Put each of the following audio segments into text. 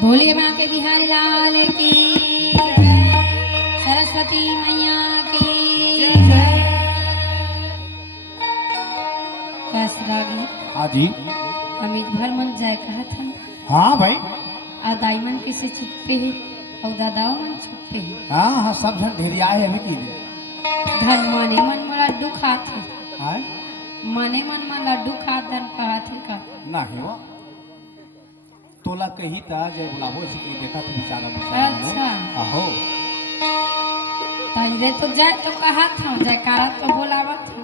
भोले माँ के बिहारी लाल की, सरस्वती मैया की। हाँ जी। हम एक भर मन जाए कहा था। हाँ भाई। आ दाई मन किसे छुपे है और दादाओ मन छुपे है। हाँ हाँ सब जन ढेरिया है अभी की धन माने मन में लड्डू खाते। हाँ माने मन में लड्डू खात धन कहते का नहीं हो तोला कही था जय बुलावो से की देखा तो बेचारा अच्छा आहो तंदे तो जाए तो कहा था जयकारा तो बोलावा था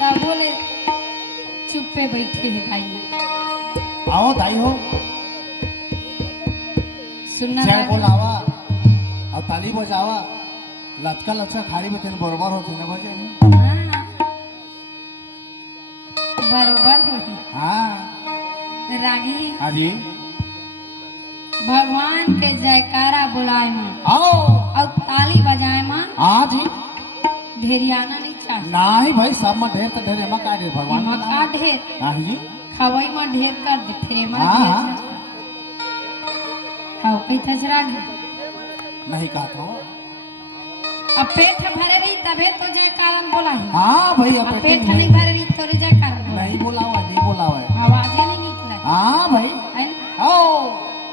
तब बोले चुप्पे बैठे है भाई। आओ दाई हो सुनना जय बोलावा और ताली बजावा लचका लचका खाली में तेन बरोबर होते न बजे हाँ, बरोबर होगी हाँ रागी हाँ जी भगवान के जयकारा बुलाए मां आओ और ताली बजाए मां। हाँ जी ढेरियाना नहीं चाहिए नहीं भाई सब में ढेर तो ढेर एमा का ढेर भगवान के मक्का नाम ढेर हाँ जी खवई में ढेर कर दे फिर एमा हाँ, ढेर खाओ कई थजरा नहीं कहा था अब पेट भरे रही तबे तो जयकारा बोलाई। हाँ भाई अब पेट नहीं भरे रही तो जयकारा नहीं बोलावा नहीं बोलावा आवाज ही नहीं निकला हाँ भाई है आओ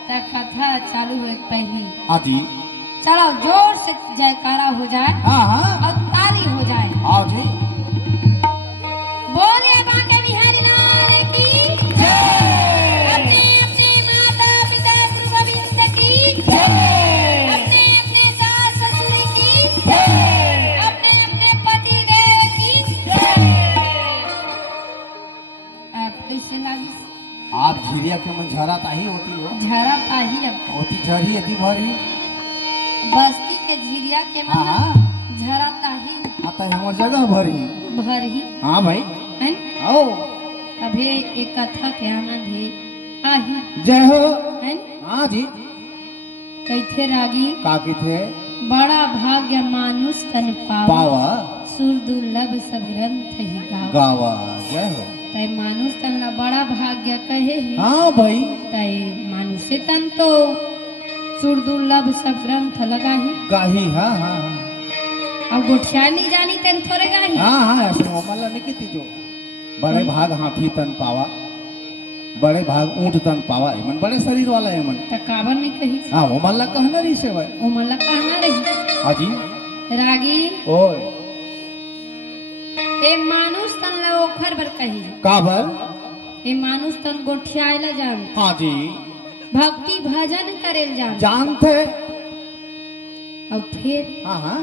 तो कथा चालू हुए पहले हाँ जी चलो जोर से जयकारा हो जाए हाँ हाँ और ताली हो जाए। आओ जी बोले बांके बिहारी लाल की अपने अपने माता पिता गुरु गोविंद की अपने अपने सास ससुर की अपने अपने पति देव की। आप कैसे लगी आप झिरिया के मन झरा ताही होती हो झरा पाही अब होती झरी यदि भरी बस्ती के झिरिया के हाँ मन हाँ झरा ताही आता है हमार जगह भरी भर ही हाँ भाई है। आओ अभी एक कथा के आनंद है आही जय हो है हाँ जी कैथे रागी काकी थे बड़ा भाग्य मानुष तन पावा पावा सुर दुर्लभ सब ग्रंथ ही गावा। गावा जय हो तय मानुष तन ला बड़ा भाग्य कहे है हाँ भाई तय मानुष्य तन तो सुर दुर्लभ सब ग्रंथ लगा ही गाही हाँ हाँ हाँ अब गोठिया नहीं जानी तेन थोड़े गाही हाँ हाँ ऐसे मोमल्ला नहीं की जो बड़े भाग हाथी तन पावा बड़े भाग ऊंट तन पावा एमन बड़े शरीर वाला एमन त काबर नहीं कही हाँ मोमल्ला कहना रही से भाई ओ मला कहना रही हाँ जी रागी ओए ए मानुष तन ला ओखर बर कही काबर ए मानुष तन गोठियाला जान हाँ जी भक्ति भजन करेल जान जानते और फिर हाँ हाँ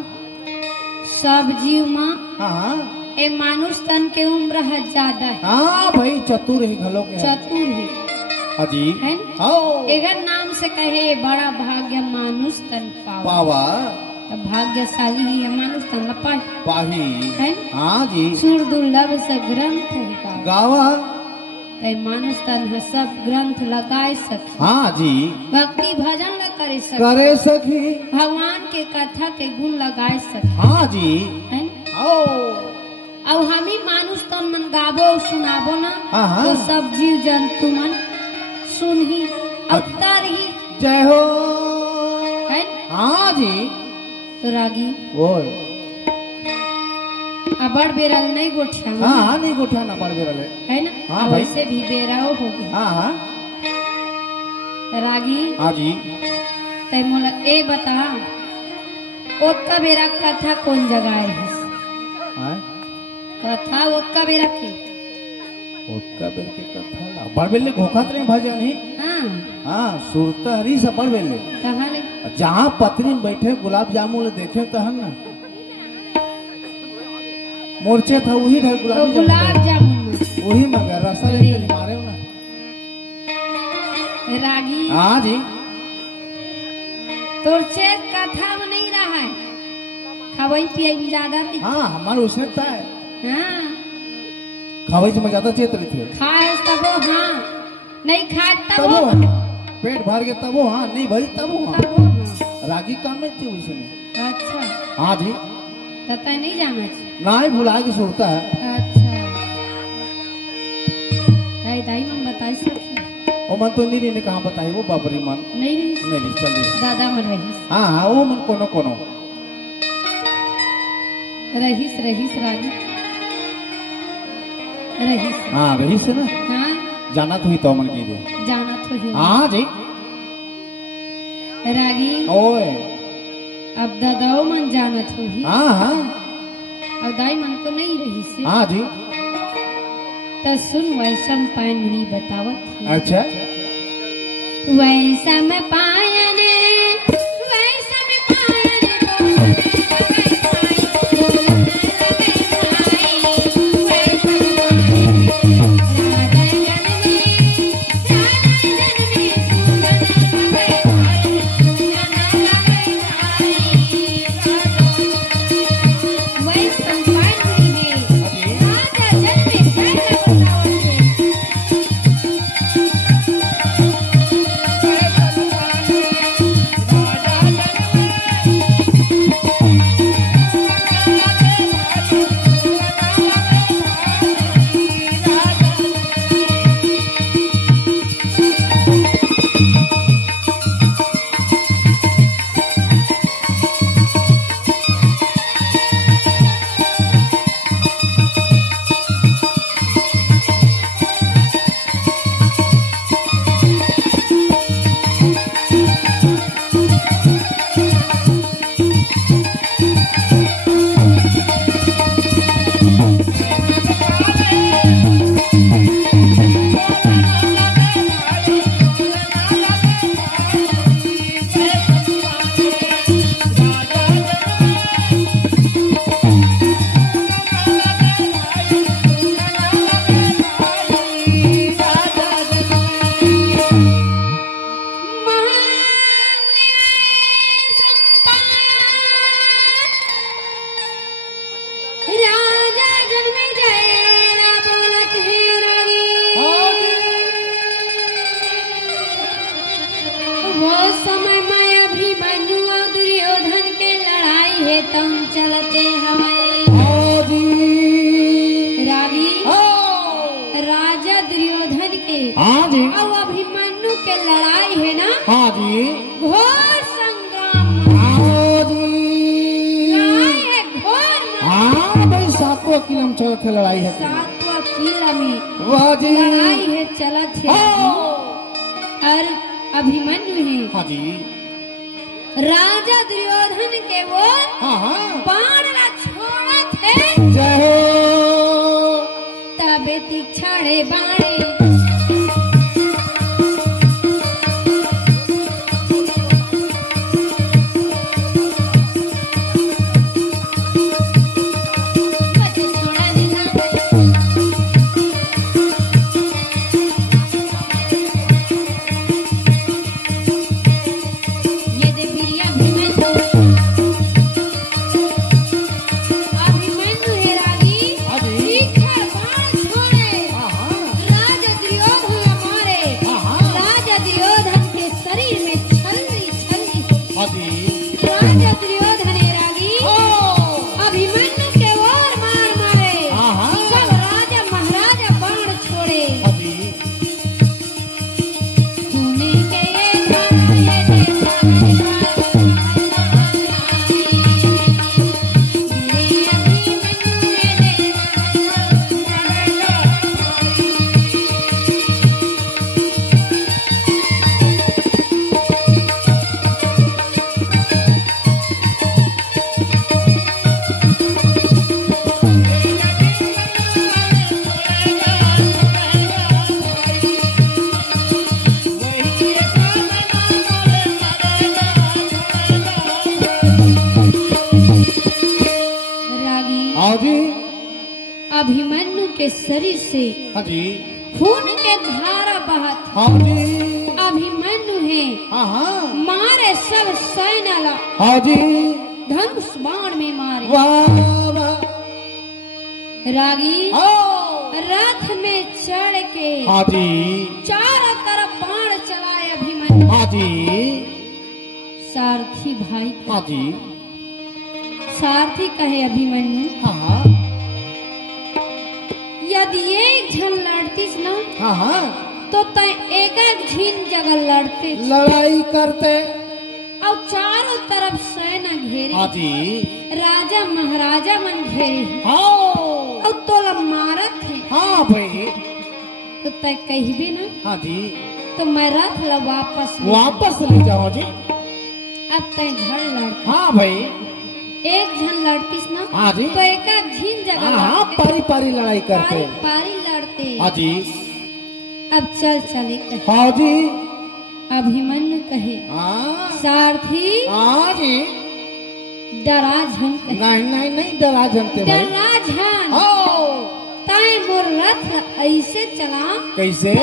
सब जीव माँ हाँ हाँ ए मानुष तन के उम्र है ज्यादा है हाँ भाई चतुर ही घलो के है। चतुर है हाँ जी है आओ एगर नाम से कहे बड़ा भाग्य मानुष तन पावा पावा तो भाग्यशाली ही है मानुष तन ला पाए पाही है हाँ जी सुर दुर्लभ से ग्रंथ है का गावा ए मानुष तन है सब ग्रंथ लगाए सके हाँ जी भक्ति भजन ला करे सके करे सखी भगवान के कथा के गुण लगाए सके हाँ जी है आओ और हम ही मानुष तन मन गाबो और सुनाबो ना हाँ, हाँ। तो सब जीव जंतु मन सुन ही अवतार ही जय हो है। हाँ जी तो रागी ओए अबड़ बेरल नहीं गोठिया में, हाँ हाँ नहीं गोठा ना पर बेरले है ना हाँ और भाई। वैसे भी बेराओ हो गई हाँ हाँ रागी हाँ जी तय मोला ए बता ओक्का बेरा कथा कौन जगह है हाँ कथा ओक्का बेरा के उसका बेल के कथा ला बड़ बेले घोखत नहीं भजन ही हाँ हाँ सुरता हरी से बड़ बेले कहाँ ले जहाँ पत्नी में बैठे गुलाब जामुन देखे तहन ना मोर्चे था वही ढल तो गुलाब जामुन वही मगर रसा लेके मारे हो ना रागी हाँ जी तोर चेत कथा में नहीं रहा है खवई पिए भी ज्यादा नहीं हाँ हमारे उसने था हाँ खवाई से मैं ज्यादा चेत रही थी खाए तबो हाँ नहीं खाए तबो तबो हाँ पेट भर के तबो हाँ नहीं भरी तबो हाँ तबो हाँ। रागी काम में थी उसने अच्छा हाँ जी तय नहीं जाना ना ही भुला के सुनता है अच्छा दाई दाई मन बताई सकी ओ मन तो नहीं ने कहाँ बताई वो बाबरी मन नहीं रही नहीं चल रही दादा मन हाँ हाँ वो मन कोनो कोनो रहीस रहीस रागी रहीस हाँ रही से ना हाँ जाना तो ही तो मन की दे जाना तो ही हाँ जी रागी ओए अब दादाओ मन जाना तो ही हाँ हाँ और दाई मन तो नहीं रही से हाँ जी तो सुन वैसम पायन मुनि बतावत थी। अच्छा वैसम पायन वो समय में अभिमन्यु और दुर्योधन के लड़ाई है तम चलते हमारे रागी राजा दुर्योधन के और अभिमन्यु के लड़ाई है ना घोर संग्राम लड़ाई है घोर सातवां किला में चलत है लड़ाई है 7वां किला में लड़ाई है चलत है और अभिमन्यु है हाँ जी राजा दुर्योधन के वो बाण ना छोड़ा थे जय हो तबे तीक्षाड़े बाणे अभिमन्यु के शरीर से खून के धारा बहत अभिमन्यु है मारे सब सैन्य धनुष बाण में मारे रागी रथ में चढ़ के चारों तरफ बाण चलाए अभिमन्यु सारथी भाई सारथी कहे अभिमन्यु यदि एक झन लड़तीस ना तो तय एक एक झीन जगह लड़ते थे। लड़ाई करते। और चारों तरफ सेना घेरे, हाँ जी। राजा महाराजा मन घेरे हाँ और तोला मारत थे। हाँ भाई। तो तय कहबे ना, हाँ जी। तो मैं रथ ला वापस ले। वापस ले जाओ जी। अब तय झड़ लड़ते, हाँ भाई। एक झन लड़तीस ना, हाँ जी। तो एक एक झीन जगह हाँ लड़ते, पारी पारी लड़ाई करते। पारी पारी लड़ते। हाँ जी। अब चल चले कहे। हाँ जी। अभिमन्यु कहे, हाँ सारथी हाँ जी। दराझन कहे, नहीं नहीं नहीं डरा जनते भाई। दराझन हाँ ताए मोर रथ ऐसे चला कैसे?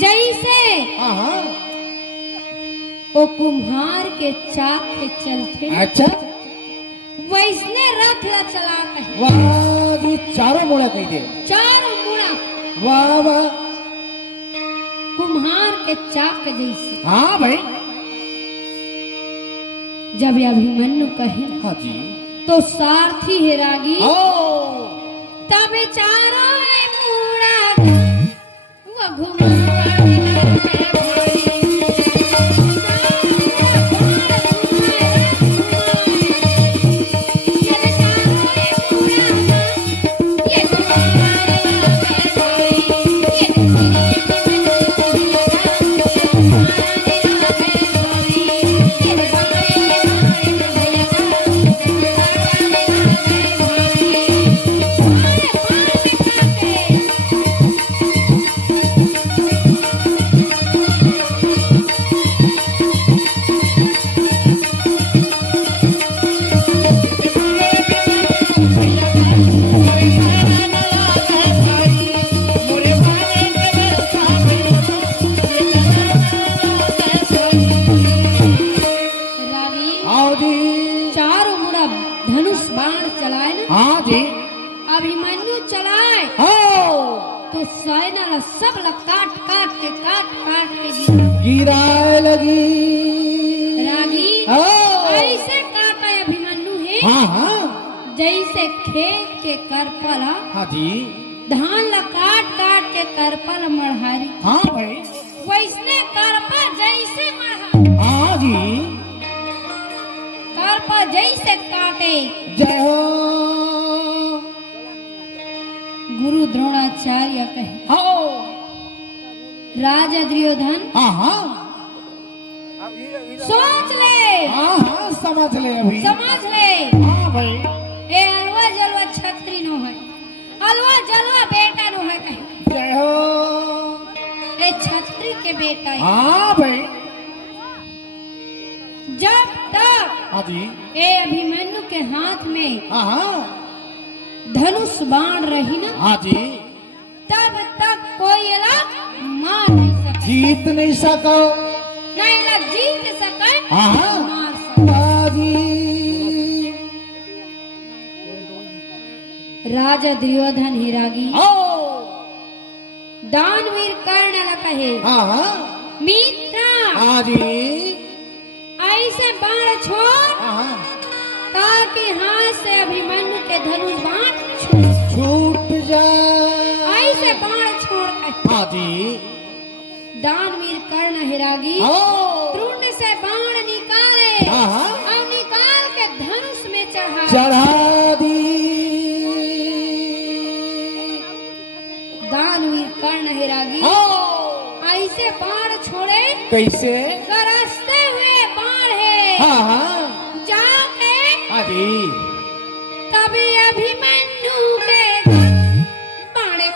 जैसे हाँ हाँ। वो कुम्हार के चाक के चलते अच्छा। वैसने रथ ला चला कहे। वाह जी चारों मुड़ा कही दे। चारों मुड़ा वाह वाह। कुम्हार के चाक के जैसे। हाँ भाई। जब ये अभिमन्यु कहे हाँ जी। तो सारथी हेरागी ओ तब चारों मुड़ा वो घुमा धनुष बाण चलाए ना। हाँ जी। अभिमन्यु चलाए हाँ तो सेना ला सब ला काट काट के गिराए लगी। रागी हाँ। ऐसे काटा अभिमन्यु है हाँ हाँ। जैसे खेत के करपला हाँ जी। धान ला काट काट के करपल मढ़ारी। हाँ भाई। वैसने करपा जैसे मढ़ारी। हाँ जी। करपा जैसे काटे। जय हो। गुरु द्रोणाचार्य कहे, हाँ राजा दुर्योधन हाँ हाँ। सोच ले, हाँ हाँ समझ ले अभी। समझ ले। हाँ भाई। ए अलवा जलवा छत्री नो है, अलवा जलवा बेटा नो है कहे। जय हो। ए छत्री के बेटा है। हाँ भाई। जब तक हाँ जी। ए अभिमन्यु के हाथ में हाँ हाँ। धनुष बाण रही ना, हाँ जी। तब तक कोई एला मार नहीं सके। जीत नहीं सको। नहीं एला जीत सके, हाँ हाँ। मार सके। हाँ जी। राजा दुर्योधन हिरागी ओ दानवीर कर्ण ला कहे, हाँ हाँ। मित्र हाँ जी। ऐसे बाण छोड़ हाँ हाँ। ताकि हाथ से अभिमन्यु के धनुष बाण छूट जाए। ऐसे बाण छोड़ के हाँ जी। दानवीर कर्ण हिरागी ओ द्रोण से बाण निकाले हाँ हाँ। और निकाल के धनुष में चढ़ा। चढ़ा दी। दानवीर कर्ण हिरागी ओ ऐसे बाण छोड़े, कैसे? गरजते हुए बाण है। हाँ हाँ। जाके हाँ जी। तभी अभिमन्यु के बाणे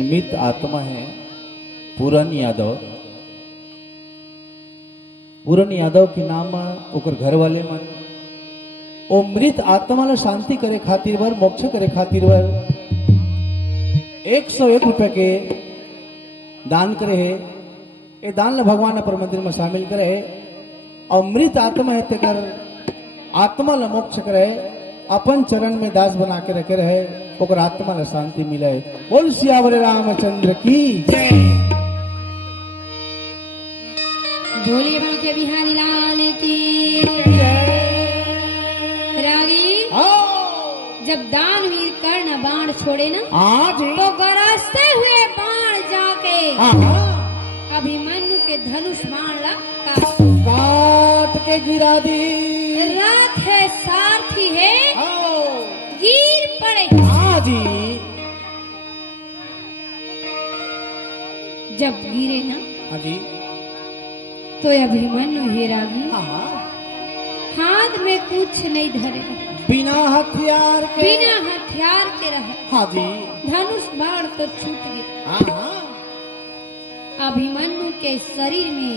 लेकिन मृत आत्मा है पूरन यादव। पूरन यादव के नाम ओकर घर वाले मन ओ मृत आत्मा ला शांति करे खातिर बर, मोक्ष करे खातिर बर 101 रुपए के दान करे है। ये दान ला भगवान अपर मंदिर में शामिल करे है और मृत आत्मा है तेकर आत्मा ला मोक्ष करे, अपन चरण में दास बना के रखे रहे, ओकर आत्मा ला शांति मिले। बोल सियावर रामचंद्र की जय। बोलिए बांके बिहारी लाल की रागी। जब दानवीर कर्ण बाण छोड़े ना तो गरजते हुए बाण जाके अभिमन्यु के धनुष बाण ला काट के गिरा दी। रात है सारथी है गिर पड़े। जी जब गिरे ना जी तो अभिमन्यु हे रागी हाथ में कुछ नहीं धरे, बिना हथियार के रहे। हाँ जी धनुष बाण तो छूट गए। अभिमन्यु के शरीर में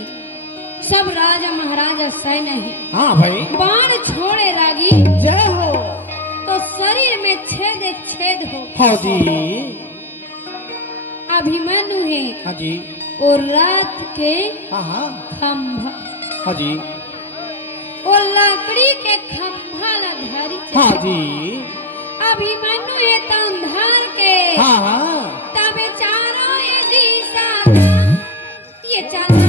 सब राजा महाराजा सैन्य है। हाँ भाई बाण छोड़े रागी जय हो तो शरीर में छेद हो। हाँ जी अभिमन्यु है हाँ जी और रात के हाँ खंभा हाँ जी और लकड़ी के खंभा ला धरी हाँ जी अभिमन्यु ये तंधार के हाँ तबे चारों ये दिशा ये चलना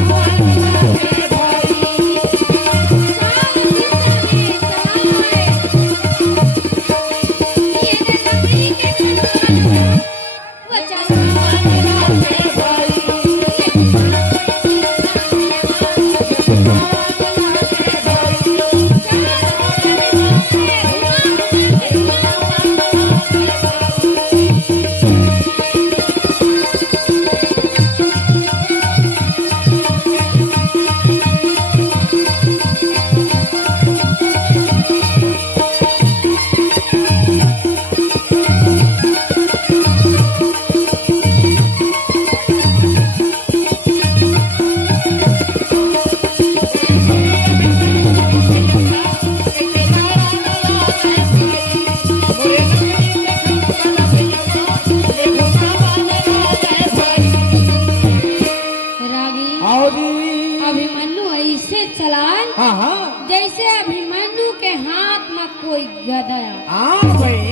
जैसे अभिमन्यु के हाथ में कोई गदा आ गए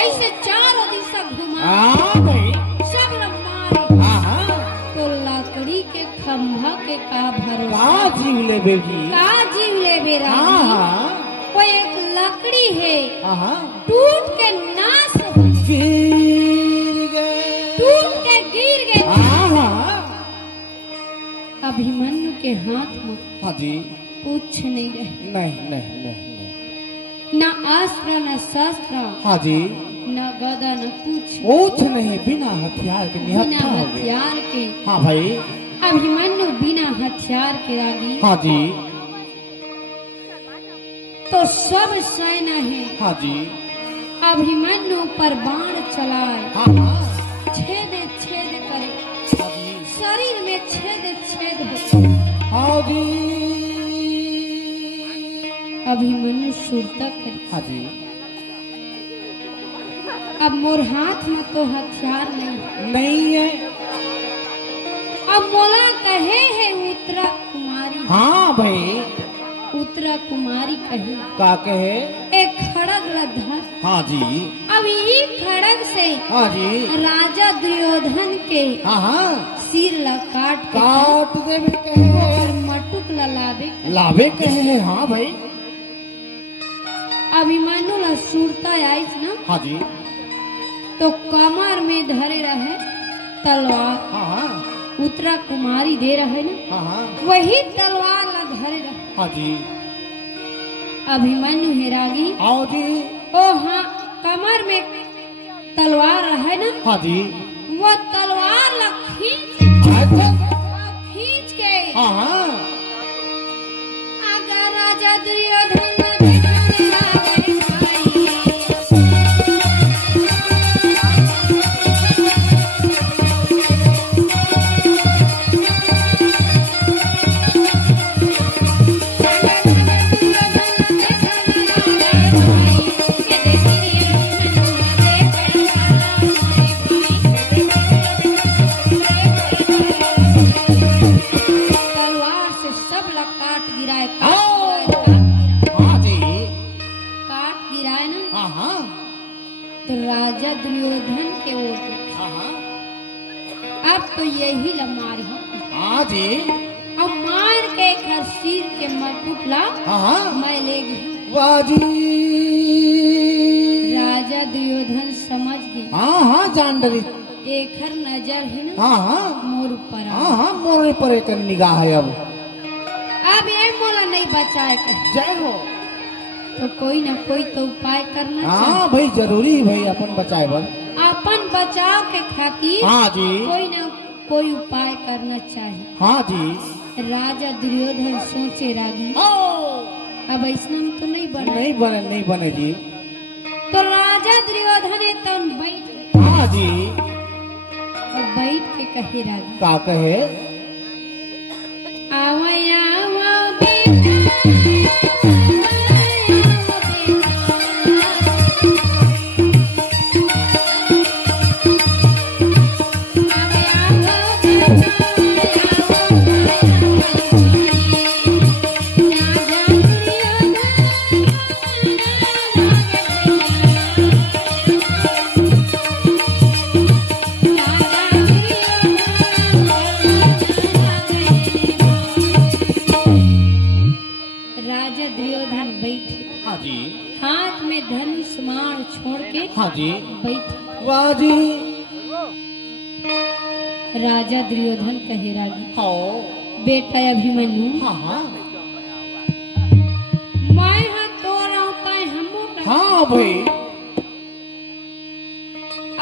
ऐसे चारों दिशा घुमा सब लोग मारे तो लकड़ी के खंभा के का भरोसा का जीव ले बेरा कोई एक लकड़ी है टूट के नाश टूट के गिर गए। अभिमन्यु के हाथ में हाँ जी कुछ नहीं रहे, नहीं न अस्त्र न शस्त्र हाँ जी न गदा न कुछ नहीं, बिना हथियार के बिना हथियार के। हाँ भाई अभिमन्यु बिना हथियार के रागी हाँ जी तो सब सेना है हाँ जी अभिमन्यु पर बाण चलाए छेद करे शरीर में छेद हो। हाँ जी अभिमन्यु सुरता करे हाँ जी अब मोर हाथ में तो हथियार नहीं है। अब मोला कहे है उत्तरा कुमारी। हाँ भाई उत्तरा कुमारी कहे का कहे एक खड़ग लधा। हाँ जी अब ये खड़ग से हाँ जी राजा दुर्योधन के हाँ सिर ला काट दे कहे और मटुक लावे कहे। हाँ भाई अभिमन्यु ला सुरता आई ना हाँ जी तो कमर में धरे रहे तलवार। हाँ उत्तरा कुमारी दे रहे ना हाँ वही तलवार ला धरे रहे। हाँ जी अभिमन्यु हेरागी आओ जी ओ हाँ कमर में तलवार रहे ना हाँ जी वो तलवार ला खींच के हाँ अगर राजा दुर्योधन अब तो यही ला मारी हाँ जी। अब मार के घर सिर के मकुट ला हाँ हाँ। मैं ले गई। वाह जी। राजा दुर्योधन समझ गए हाँ हाँ जान डरी। एक हर नजर ही ना हाँ हाँ। मोर पर हाँ हाँ मोरे पर एक निगाह है अब। अब ये मोला नहीं बचाए के जय हो। तो कोई ना कोई तो उपाय करना हाँ भाई जरूरी भाई अपन बचाए बर। अपन बचाव के खातिर हाँ जी। कोई ना कोई उपाय करना चाहिए। हाँ जी। राजा दुर्योधन सोचे रागी अब ऐसा तो नहीं बने नहीं बने जी। तो राजा दुर्योधन तो बैठ हाँ जी। और बैठ के कहे रागी का कहे आवा आवा बेटा राजा दुर्योधन बैठे हाँ जी। हाथ में धनुष बाण छोड़ के हाँ जी। बैठे। वाह जी। राजा दुर्योधन कहे रागी हाँ बेटा अभिमन्यु हाँ हाँ। मैं हाथ तो रहता है हम हाँ भाई।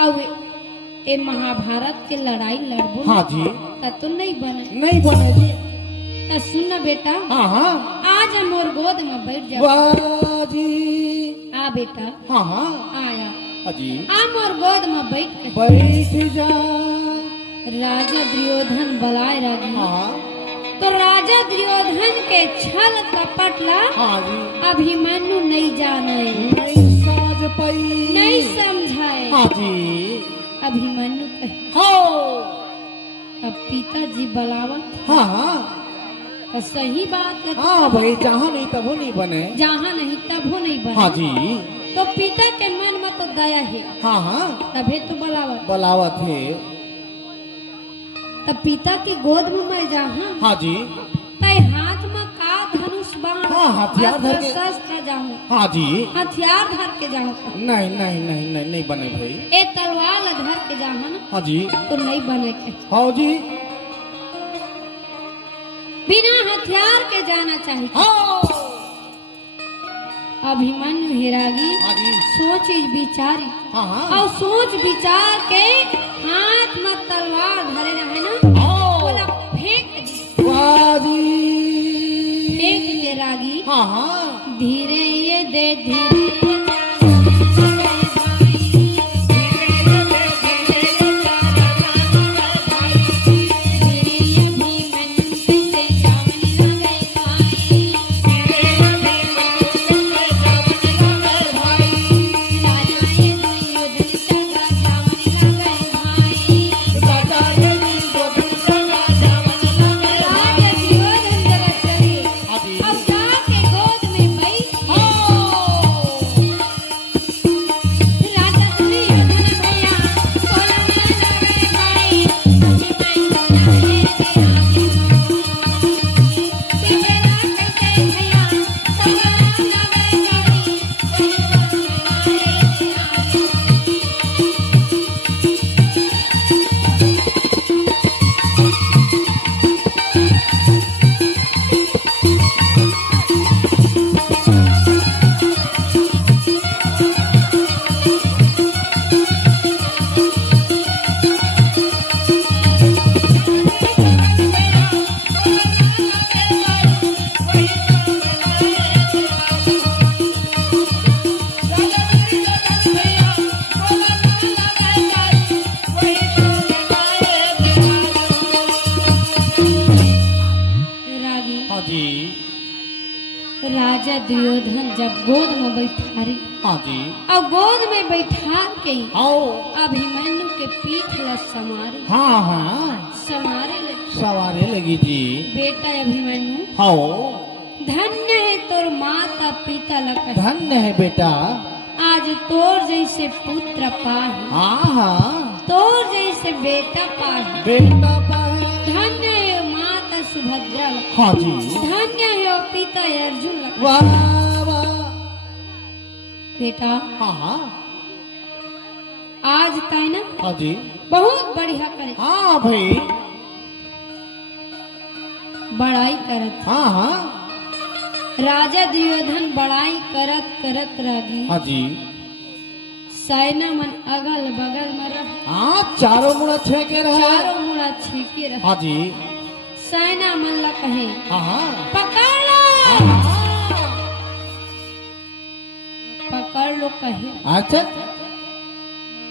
अब ये महाभारत के लड़ाई लड़बो हाँ जी। तब तो नहीं बने जी। तो सुन ना बेटा हाँ हाँ। आज मोर गोद में बैठ जा। वाह जी। आ बेटा हाँ हाँ। आया हाँ जी। आ मोर गोद में बैठ के बैठ जा। राजा दुर्योधन बलाए रागी हाँ तो राजा दुर्योधन के छल कपट ला हाँ जी। अभिमन्यु नहीं जाने नहीं समझ पाई। नहीं समझाए। हाँ जी। अभिमन्यु कहे हाँ अब पिताजी बलावत हाँ हाँ। तो सही बात है। हाँ भाई जहाँ नहीं तब नहीं बने। जहाँ नहीं तब हो नहीं बने। हाँ जी। तो पिता के मन में तो दया है हाँ हाँ। तभी तो बलावत। बलावत है। तब पिता की गोद में मैं जहाँ हाँ जी। तय हाथ में का धनुष बाण हाँ, हथियार धर के- शस्त्र जाऊँ हाँ जी। हथियार धर के जाऊँ नहीं बने भाई। ए तलवार धर के जाऊँ ना हाँ जी। तो नहीं बने के हाँ जी। बिना हथियार के जाना चाहिए। हाँ अभिमन्यु हिरागी हाँ जी। सोच विचारी हाँ हाँ। और सोच विचार के हाथ में तलवार धरे रहे ना हाँ। बोला फेंक दी। वाह जी। फेंक दे रागी हाँ हाँ। धीरे ये दे धीरे राजा दुर्योधन जब गोद में बैठारी हाँ जी। और गोद में बैठा के आओ। अभिमन्यु के पीठ ला समारे हाँ हाँ। समारे ले सवारे लगी जी। बेटा अभिमन्यु आओ। धन्य है तोर माता पिता लगा धन्य है बेटा। आज तोर जैसे पुत्र पाए हाँ हाँ। तोर जैसे बेटा पाए बेटा पाए। धन्य है माता सुभद्रा हाँ जी। धन्य है ओ पिता अर्जुन वाह वाह। बेटा हाँ हाँ। आज तय ना हाँ जी। बहुत बढ़िया करे हाँ भाई। बड़ाई करत हाँ हाँ। राजा दुर्योधन बड़ाई करत करत रागी हाँ जी। सैना मन अगल बगल में रह हाँ चारों मुड़ा छेके रहे। चारों मुड़ा छेके रह हाँ जी। सैना मन ला कहे हाँ हाँ। पकड़ लो हाँ, हाँ। पकड़ लो कहे अच्छा।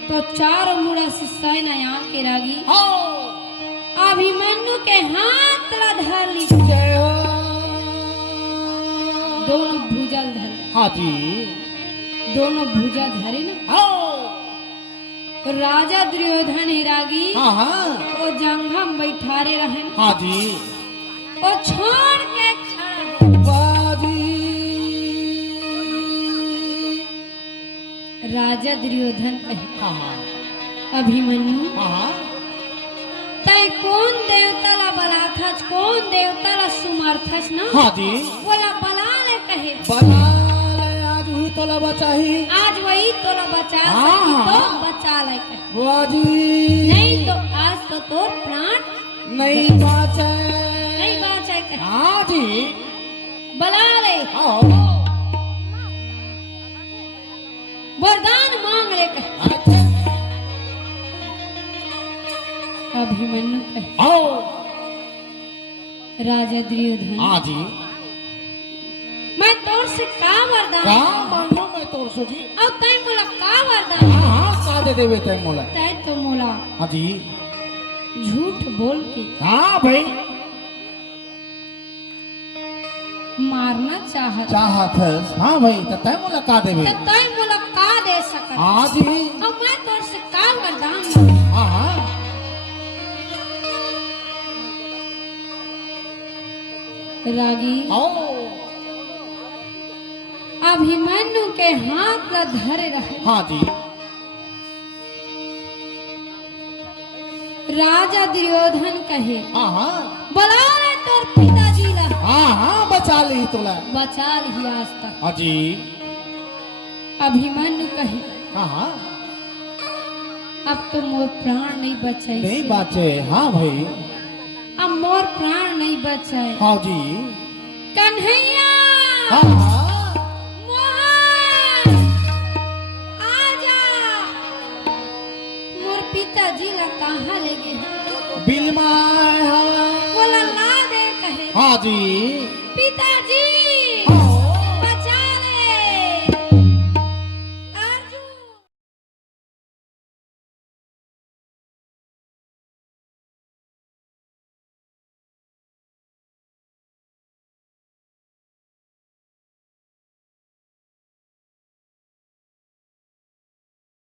तो चारों मुड़ा से सैना यहाँ के रागी हाँ। अभिमन्यु के हाथ ला धर ली जय हो। दोनों भुजल धर हाँ जी। दोनों भुजा धरे ना हाँ। तो राजा दुर्योधन ही रागी हाँ हाँ। वो जंघा में बैठारे रहे हाँ जी। वो छोड़ के खड़ा हो। वाह जी। राजा दुर्योधन कहे हाँ हाँ। अभिमन्यु हाँ हाँ। तय कौन देवता ला बला था कौन देवता ला सुमर्थस ना हाँ जी। बोला बला ले कहे बना ले आज हुई तो ला बचाही। आज वही तो ला बचा हाँ, सकी तो हाँ। बचा ले कहे वाह जी। नहीं तो आज तो तोर प्राण नहीं बाचे। नहीं बचा कहे हाँ जी। बला ले हाँ। वरदान मांग ले कहे अच्छा। अभिमन्यु कहे आओ। राजा दुर्योधन हाँ जी। मैं तोर से का वरदान काम मांगो मैं तोर सो जी। और तय मोला का वरदान हाँ हाँ का दे देवे तय मोला। तय तो मोला हाँ जी। झूठ बोल के हाँ भाई। मारना चाहत चाहत है। हाँ भाई तो तय मोला का देवे। तो तय मोला का दे सकत हाँ जी। और मैं तोर से का वरदान मांगू? हाँ हाँ। रागी आओ। अभिमन्यु के हाथ ला धरे रहे हाँ जी। राजा दुर्योधन कहे हाँ हाँ। बुला ले तोर पिताजी ला हाँ हाँ बचा ली तोला। बचा ली आज तक हाँ जी। अभिमन्यु कहे हाँ हाँ। अब तो मोर प्राण नहीं बचाई नहीं बाचे। हाँ भाई। अब मोर प्राण नहीं बचाए हाँ जी। कन्हैया हाँ हाँ। मोहन आजा मोर पिताजी ला कहाँ ले गए बिलमा। हाँ। बोला ला दे कहे हाँ जी। पिताजी